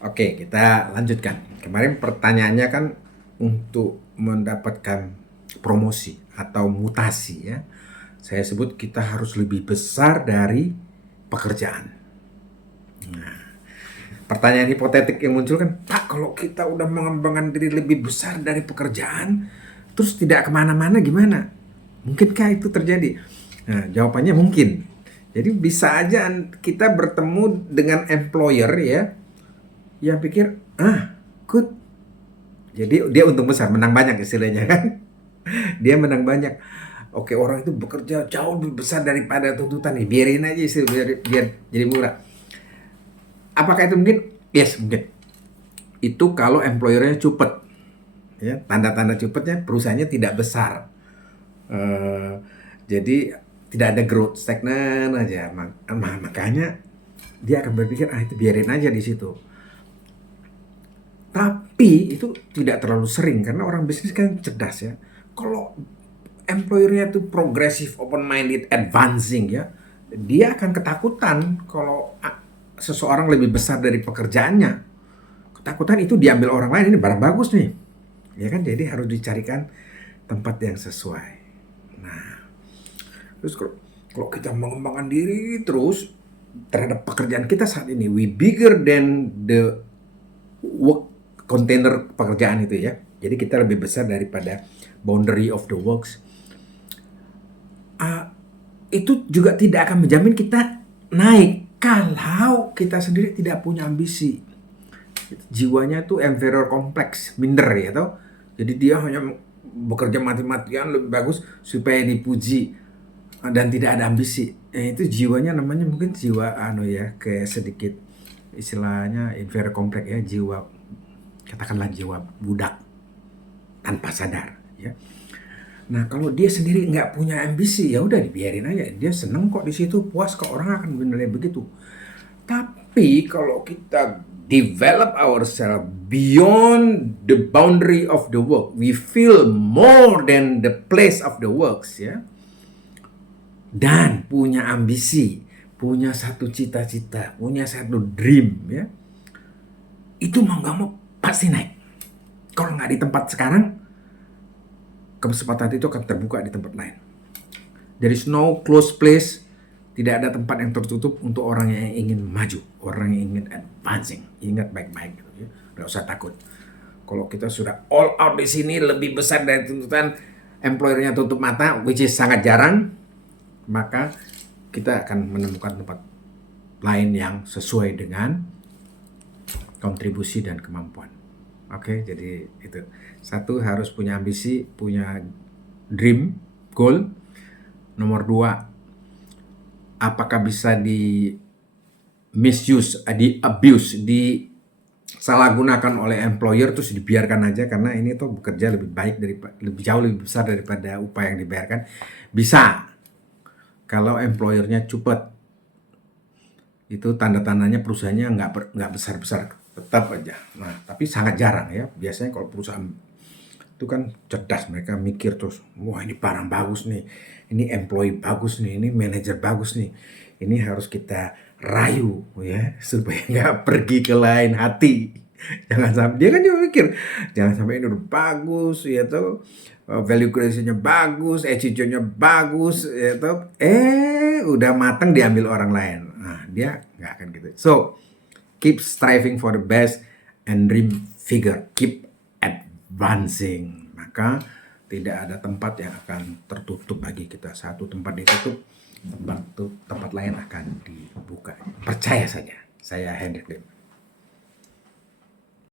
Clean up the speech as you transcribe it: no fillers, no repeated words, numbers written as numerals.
Oke, kita lanjutkan. Kemarin pertanyaannya kan untuk mendapatkan promosi atau mutasi ya. Saya sebut kita harus lebih besar dari pekerjaan. Nah, pertanyaan hipotetik yang muncul kan, Pak, kalau kita udah mengembangkan diri lebih besar dari pekerjaan, terus tidak kemana-mana gimana? Mungkinkah itu terjadi? Nah, jawabannya mungkin. Jadi bisa aja kita bertemu dengan employer ya, yang pikir, good. Jadi dia untung besar, menang banyak istilahnya kan. Dia menang banyak. Oke, orang itu bekerja jauh lebih besar daripada tuntutan nih. Biarin aja sih, biar jadi murah. Apakah itu mungkin? Yes, mungkin. Itu kalau employernya cepet. Ya, tanda-tanda cepetnya perusahaannya tidak besar. Eh, jadi tidak ada growth, stagnan aja. Makanya dia akan berpikir, itu biarin aja di situ. Tapi itu tidak terlalu sering karena orang bisnis kan cerdas ya. Kalau employernya itu progresif, open minded, advancing ya, dia akan ketakutan kalau seseorang lebih besar dari pekerjaannya. Ketakutan itu diambil orang lain, ini barang bagus nih. Ya kan, jadi harus dicarikan tempat yang sesuai. Nah, terus kalau kita mengembangkan diri terus terhadap pekerjaan kita saat ini, we bigger than the work container pekerjaan itu ya. Jadi kita lebih besar daripada boundary of the works. Itu juga tidak akan menjamin kita naik kalau kita sendiri tidak punya ambisi. Jiwanya tuh inferior complex, minder ya toh. Jadi dia hanya bekerja mati-matian lebih bagus supaya dipuji dan tidak ada ambisi. Itu jiwanya namanya mungkin jiwa kayak sedikit istilahnya inferior complex ya, jiwa, katakanlah jiwa budak tanpa sadar ya. Nah, kalau dia sendiri nggak punya ambisi, ya udah dibiarin aja. Dia seneng kok di situ, puas kok, orang akan menilai begitu. Tapi kalau kita develop ourselves beyond the boundary of the work, we feel more than the place of the works ya. Dan punya ambisi, punya satu cita-cita, punya satu dream ya. Itu mau nggak mau pasti naik. Kalau nggak di tempat sekarang, kesempatan itu akan terbuka di tempat lain. There is no closed place, tidak ada tempat yang tertutup untuk orang yang ingin maju, orang yang ingin advancing. Ingat baik-baik gitu ya. Nggak usah takut. Kalau kita sudah all out di sini lebih besar dari tuntutan, employernya tutup mata, which is sangat jarang, maka kita akan menemukan tempat lain yang sesuai dengan kontribusi dan kemampuan. Oke, jadi itu. Satu, harus punya ambisi, punya dream, goal. Nomor dua, apakah bisa di misuse, di abuse, disalahgunakan oleh employer terus dibiarkan aja karena ini tuh bekerja lebih baik, lebih jauh lebih besar daripada upaya yang dibayarkan. Bisa. Kalau employernya cepet, itu tanda-tandanya perusahaannya nggak besar-besar, tetap aja. Nah, tapi sangat jarang ya. Biasanya kalau perusahaan itu kan cerdas, mereka mikir terus, wah ini barang bagus nih, ini employee bagus nih, ini manajer bagus nih, ini harus kita rayu ya supaya nggak pergi ke lain hati. Jangan sampai, dia kan juga mikir jangan sampai ini udah bagus ya tuh, value creation-nya bagus, attitude-nya bagus ya tuh, udah matang diambil orang lain. Nah, dia nggak akan gitu. So keep striving for the best and dream figure, keep advancing, maka tidak ada tempat yang akan tertutup bagi kita. Satu tempat ditutup, tempat lain akan dibuka. Percaya saja. Saya Hendrik Lim.